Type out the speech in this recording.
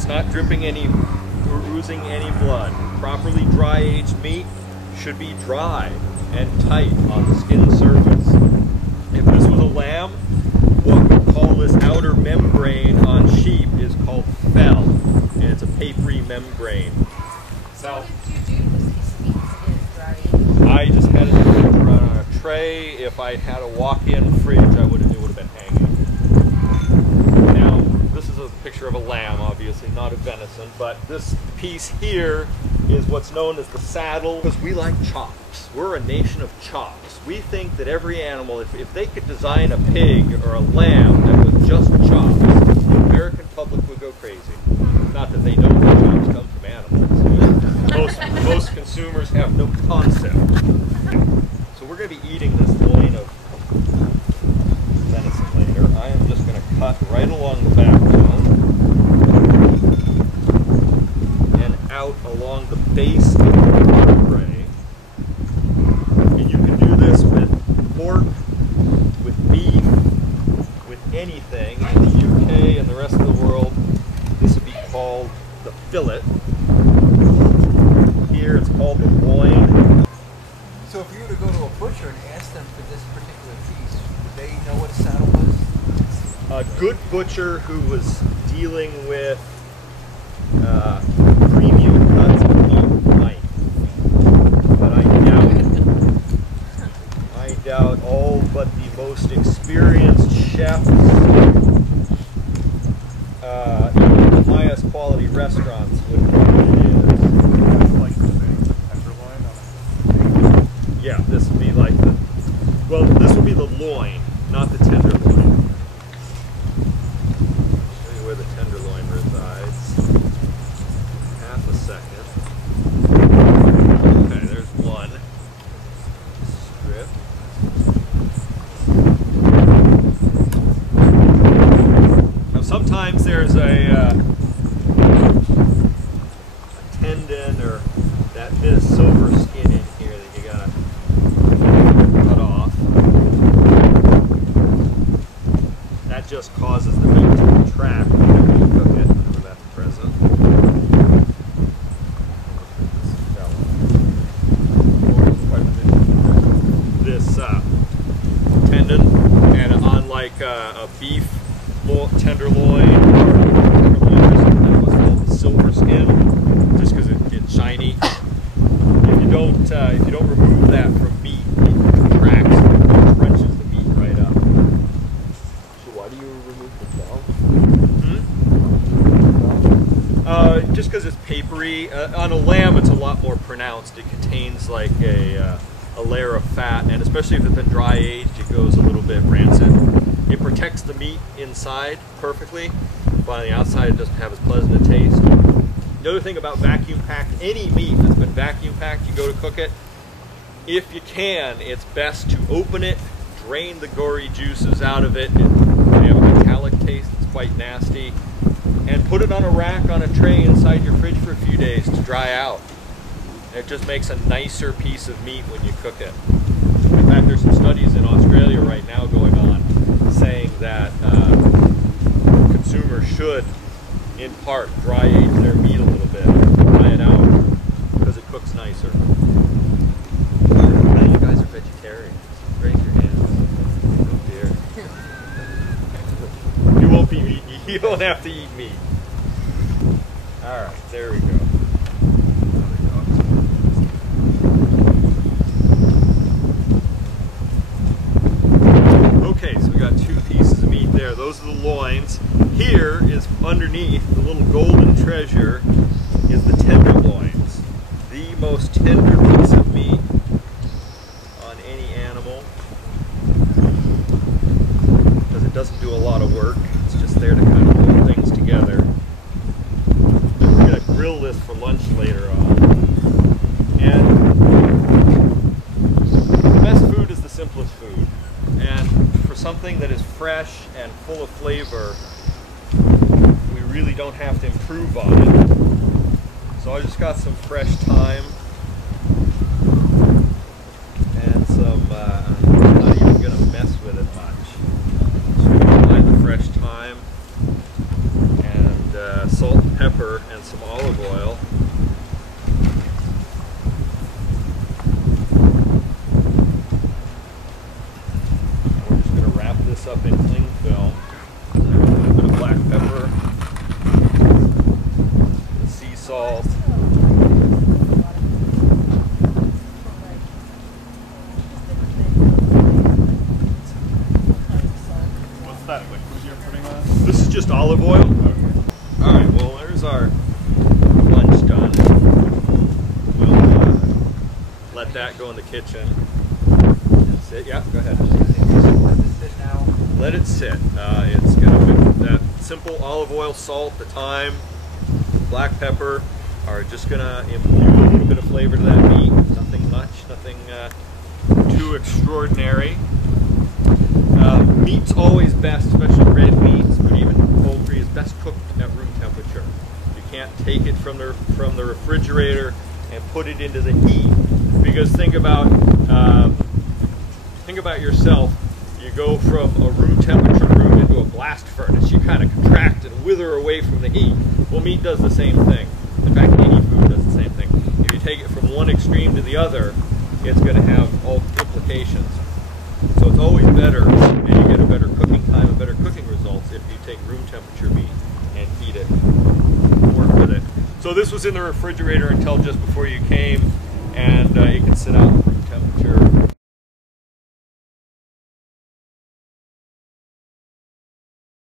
it's not dripping any or oozing any blood. Properly dry-aged meat should be dry and tight on the skin surface. If this was a lamb, what we call this outer membrane on sheep is called fell, and it's a papery membrane. So Now, what did you do with these meats in dry? I just had it on a tray. If I had a walk-in fridge, it would have been hanging. Now, this is a picture of a lamb, obviously, not a venison, but this piece here is what's known as the saddle, because we like chops. We're a nation of chops. We think that every animal, if they could design a pig or a lamb that was just chops, the American public would go crazy. Not that they know that chops come from animals. Most consumers have no concept. So we're going to be eating this loin of venison later. I am just going to cut right along the backbone and out along the base of the vertebrae. And you can do this with pork, with beef, with anything. In the UK and the rest of the world, this would be called the fillet. Here it's called the loin. So if you were to go to a butcher and ask them for this particular piece, would they know what a saddle was? A good butcher who was dealing with premium cuts of meat might, but I doubt all but the most experienced chefs in the highest quality restaurants would know what it is. Like the tenderloin on it. Yeah, this would be like the, well, this would be the loin, not the tenderloin. Show you where the tenderloin resides. Half a second. Okay, there's one strip. Now sometimes there's a tendon or that bit of silver skin in here that you gotta cut off. That just causes the meat to contract whenever you cook it, whenever that's present. This tendon, and unlike a beef tenderloin or sometimes what's called the silver skin, just because it's shiny. If you don't remove that from meat, it contracts and crunches the meat right up. So why do you remove the shell? Just because it's papery. On a lamb, it's a lot more pronounced. It contains like a layer of fat, and especially if it's been dry aged, it goes a little bit rancid. It protects the meat inside perfectly, but on the outside it doesn't have as pleasant a taste. The other thing about vacuum packed, any meat that's been vacuum packed, you go to cook it, if you can, it's best to open it, drain the gory juices out of it. They have a metallic taste, it's quite nasty, and put it on a rack on a tray inside your fridge for a few days to dry out. It just makes a nicer piece of meat when you cook it. In fact, there's some studies in Australia right now going on saying that consumers should, in part, dry age their meat a little bit, dry it out, because it cooks nicer. Now you guys are vegetarians. Raise your hands. Oh dear. You won't be meat. You don't have to eat meat. All right, there we go. Okay, so we got two pieces of meat there. Those are the loins. Here is underneath, the little golden treasure is the tenderloins. The most tender piece of meat on any animal. Because it doesn't do a lot of work. It's just there to kind of hold things together. We're going to grill this for lunch later on. And the best food is the simplest food. And for something that is fresh and full of flavor, we really don't have to improve on it. So I just got some fresh thyme and some, I'm not even going to mess with it much. So apply the fresh thyme and salt and pepper. let that go in the kitchen. That's it. Yeah, go ahead. Let it sit. It's gonna be that simple olive oil, salt, the thyme, black pepper are just gonna imbue a little bit of flavor to that meat. Nothing much, nothing too extraordinary. Meat's always best, especially red meats, but even poultry is best cooked at room temperature. You can't take it from the refrigerator and put it into the heat, because think about yourself. You go from a room temperature room into a blast furnace. You kind of contract and wither away from the heat. Well, meat does the same thing. In fact, any food does the same thing. If you take it from one extreme to the other, it's going to have all implications. So it's always better, and you get a better cooking time and better cooking results if you take room temperature meat and heat it, work with it. So this was in the refrigerator until just before you came, and it can sit out